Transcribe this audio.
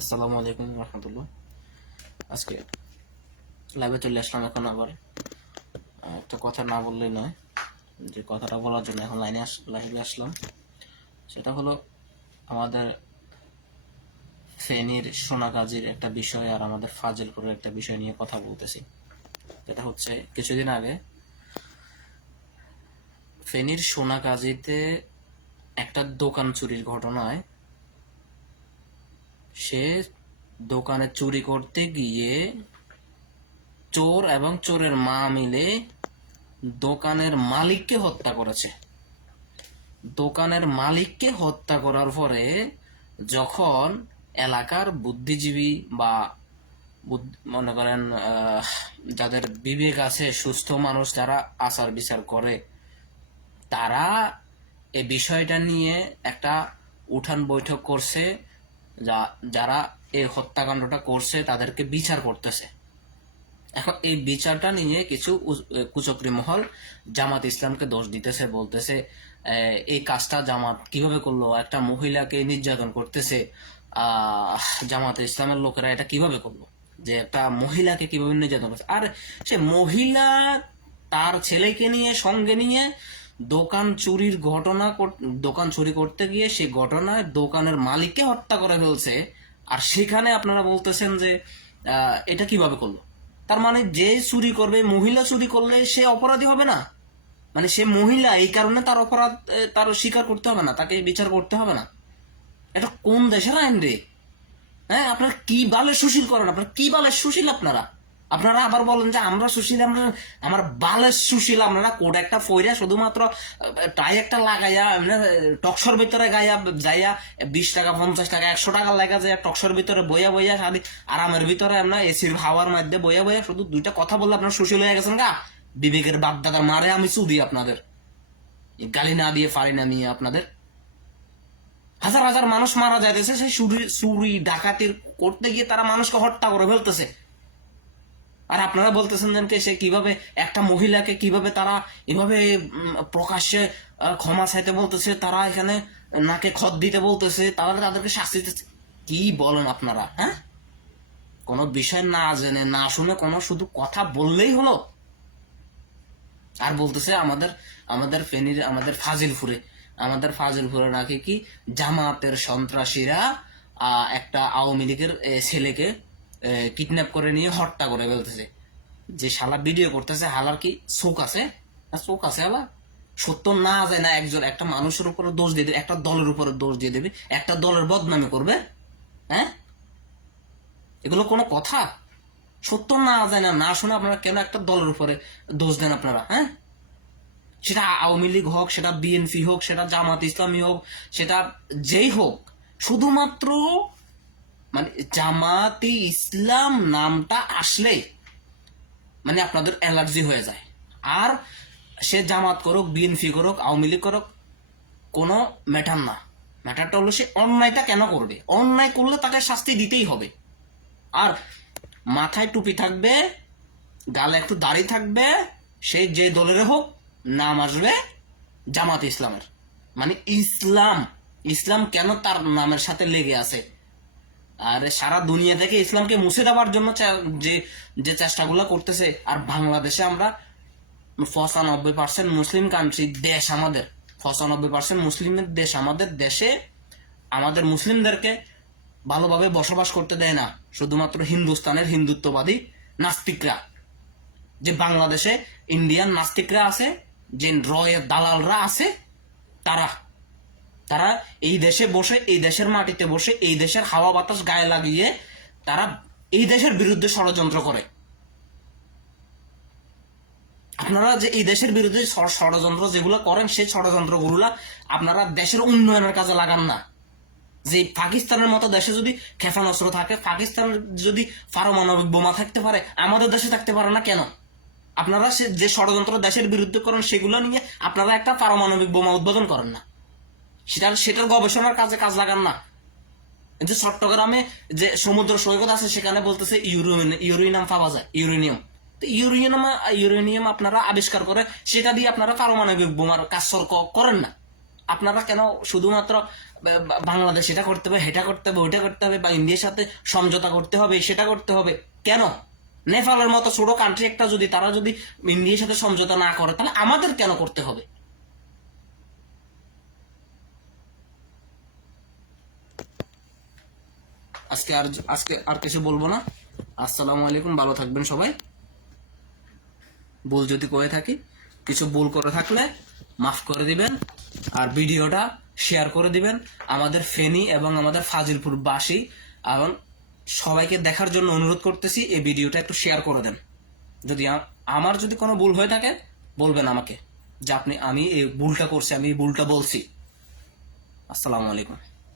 আসসালামু আলাইকুম রহমতুল্লাহ। আজকে লাইভে চলে আসলাম। এখন আবার একটা কথা না বললেই নয়, যে কথাটা বলার জন্য এখন লাইভে আসলাম। সেটা হলো আমাদের ফেনীর সোনাগাজীর একটা বিষয় আর আমাদের ফাজিলপুরের একটা বিষয় নিয়ে কথা বলতেছি। যেটা হচ্ছে, কিছুদিন আগে ফেনীর সোনাগাজীতে একটা দোকান চুরির ঘটনায় সে দোকানে চুরি করতে গিয়ে চোর এবং চোরের মা মিলে দোকানের মালিককে হত্যা করেছে। দোকানের মালিককে হত্যা করার পরে যখন এলাকার বুদ্ধিজীবী বা মনে করেন যাদের বিবেক আছে, সুস্থ মানুষ যারা আচার বিচার করে, তারা এই বিষয়টা নিয়ে একটা উঠান বৈঠক করছে। যারা এই হত্যাকাণ্ডটা করছে তাদেরকে বিচার করতেছে। এখন এই বিচারটা নিয়ে কিছু কুচক্রী মহল জামাত ইসলামকে দোষ দিতেছে, বলতেছে এই কাজটা জামাত কিভাবে করলো, একটা মহিলাকে নির্যাতন করতেছে, জামাত ইসলামের লোকেরা এটা কিভাবে করলো, যে একটা মহিলাকে কিভাবে নির্যাতন করছে। আর সে মহিলা তার ছেলেকে নিয়ে সঙ্গে নিয়ে দোকান চুরি করতে গিয়ে সে ঘটনায় দোকানের মালিককে হত্যা করে ফেলছে। আর সেখানে আপনারা বলতেছেন যে এটা কিভাবে করলো। তার মানে যে চুরি করবে, মহিলা চুরি করলে সে অপরাধী হবে না? মানে সে মহিলা, এই কারণে তার অপরাধ তার স্বীকার করতে হবে না, তাকে বিচার করতে হবে না? এটা কোন দেশের আইন রে? হ্যাঁ, আপনারা কি বালের সুশীল করেন? আপনারা কি বালের সুশীল? আপনারা আবার বলেন যে আমরা সুশীল। আমার বালের সুশীল। আপনারা কোড একটা ফইরা শুধুমাত্র টাই একটা লাগাইয়া টকশোর ভিতরে গাইয়া যাইয়া 20 টাকা 50 টাকা 100 টাকা লাগা যায় টকশোর ভিতরে বইয়া বইয়া খালি আরামের ভিতরে আপনার এসির হাওয়ার মধ্যে বইয়া বইয়া শুধু দুইটা কথা বললে আপনার সুশীল হয়ে গেছেন গা। বিবেকের বাপ দাদা মারে আমি চুদি আপনাদের গালি না দিয়ে পারি না নিয়ে আপনাদের। হাজার হাজার মানুষ মারা যাইতেছে সেই চুরি ডাকাতির করতে গিয়ে, তারা মানুষকে হত্যা করে ফেলতেছে। আর আপনারা বলতেছেন যে সে কিভাবে একটা মহিলাকে কিভাবে তারা এভাবে প্রকাশ্যে ক্ষমা চাইতে বলতেছে, তারা এখানে নাকে খত দিতে বলতেছে, তাদেরকে শাস্তি দিতেছে। কি বলেন আপনারা? হ্যাঁ, কোনো বিষয় না জেনে না শুনে কোনো শুধু কথা বললেই হলো। আর বলতেছে আমাদের ফেনীর আমাদের ফাজিলপুরে নাকি কি জামাতের সন্ত্রাসীরা একটা আওয়ামী লীগের ছেলেকে কিডন্যাপ করে নিয়ে হত্যা করে ফেলতেছে। যে শালা ভিডিও করতেছে, হালার কি চোখ আছে? চোখ আছে হালা? সত্য না যায় না, একটা মানুষের উপরে দোষ দিয়ে দেবে, একটা দলের উপরে দোষ দিয়ে দেবে, একটা দলের বদনামি করবে? হ্যাঁ, এগুলো কোনো কথা? সত্য না যায় না, না শুনে আপনারা কেন একটা দলের উপরে দোষ দেন আপনারা? হ্যাঁ, সেটা আওয়ামী লীগ হোক, সেটা বিএনপি হোক, সেটা জামাত ইসলামী হোক, সেটা যেই হোক, শুধুমাত্র মানে জামাতে ইসলাম নামটা আসলে মানে আপনাদের অ্যালার্জি হয়ে যায়। আর সে জামাত করুক, বিএনপি করুক, আওয়ামী লীগ করুক, কোনো ম্যাটার না। ম্যাটারটা হলো সে অন্যায়টা কেন করবে। অন্যায় করলে তাকে শাস্তি দিতেই হবে। আর মাথায় টুপি থাকবে, গালে একটু দাড়ি থাকবে, সে যে দলের হোক, নাম আসবে জামাত ইসলামের। মানে ইসলাম কেন তার নামের সাথে লেগে আছে। আর সারা দুনিয়া থেকে ইসলামকে মুছে দেওয়ার জন্য যে যে চেষ্টাগুলো করতেছে। আর বাংলাদেশে আমরা 95% মুসলিম কান্ট্রি দেশ, আমাদের 95% মুসলিমের দেশ। আমাদের দেশে আমাদের মুসলিমদেরকে ভালোভাবে বসবাস করতে দেয় না শুধুমাত্র হিন্দুস্তানের হিন্দুত্ববাদী নাস্তিকরা। যে বাংলাদেশে ইন্ডিয়ান নাস্তিকরা আছে, যে রয়ের দালালরা আছে, তারা তারা এই দেশে বসে, এই দেশের মাটিতে বসে, এই দেশের হাওয়া বাতাস গায়ে লাগিয়ে তারা এই দেশের বিরুদ্ধে ষড়যন্ত্র করে। আপনারা যে এই দেশের বিরুদ্ধে ষড়যন্ত্র যেগুলো করেন, সেই ষড়যন্ত্রগুলা আপনারা দেশের উন্নয়নের কাজে লাগান না। যে পাকিস্তানের মতো দেশে যদি ক্ষেপণাস্ত্র থাকে, পাকিস্তানের যদি পারমাণবিক বোমা থাকতে পারে, আমাদের দেশে থাকতে পারে না কেন? আপনারা যে ষড়যন্ত্র দেশের বিরুদ্ধে করেন, সেগুলো নিয়ে আপনারা একটা পারমাণবিক বোমা উদ্বোধন করেন না, সেটার গবেষণার কাজে কাজ লাগান না। যে চট্টগ্রামে যে সমুদ্র সৈকত আছে, সেখানে বলতেছে ইউরেনিয়াম পাওয়া যায়, ইউরেনিয়াম আপনারা আবিষ্কার করে সেটা দিয়ে আপনারা পারমাণবিক বোমার কাজ করেন না। আপনারা কেন শুধুমাত্র বাংলাদেশ এটা করতে হবে, এটা করতে হবে, ওইটা করতে হবে, বা ইন্ডিয়ার সাথে সমঝোতা করতে হবে, সেটা করতে হবে? কেন? নেপালের মতো ছোট কান্ট্রি একটা যদি তারা যদি ইন্ডিয়ার সাথে সমঝোতা না করে, তাহলে আমাদের কেন করতে হবে? আজকে আর কিছু বলবো না। আসসালামু আলাইকুম, ভালো থাকবেন সবাই। ভুল যদি করে থাকি, কিছু ভুল করে থাকলে মাফ করে দিবেন, আর ভিডিওটা শেয়ার করে দিবেন আমাদের ফেনী এবং আমাদের ফাজিলপুর বাসী এবং সবাইকে দেখার জন্য অনুরোধ করতেছি। এই ভিডিওটা একটু শেয়ার করে দেন। যদি আমার যদি কোনো ভুল হয়ে থাকে বলবেন আমাকে, যে আমি এই ভুলটা করছি, আমি এই ভুলটা বলছি। আসসালামু আলাইকুম।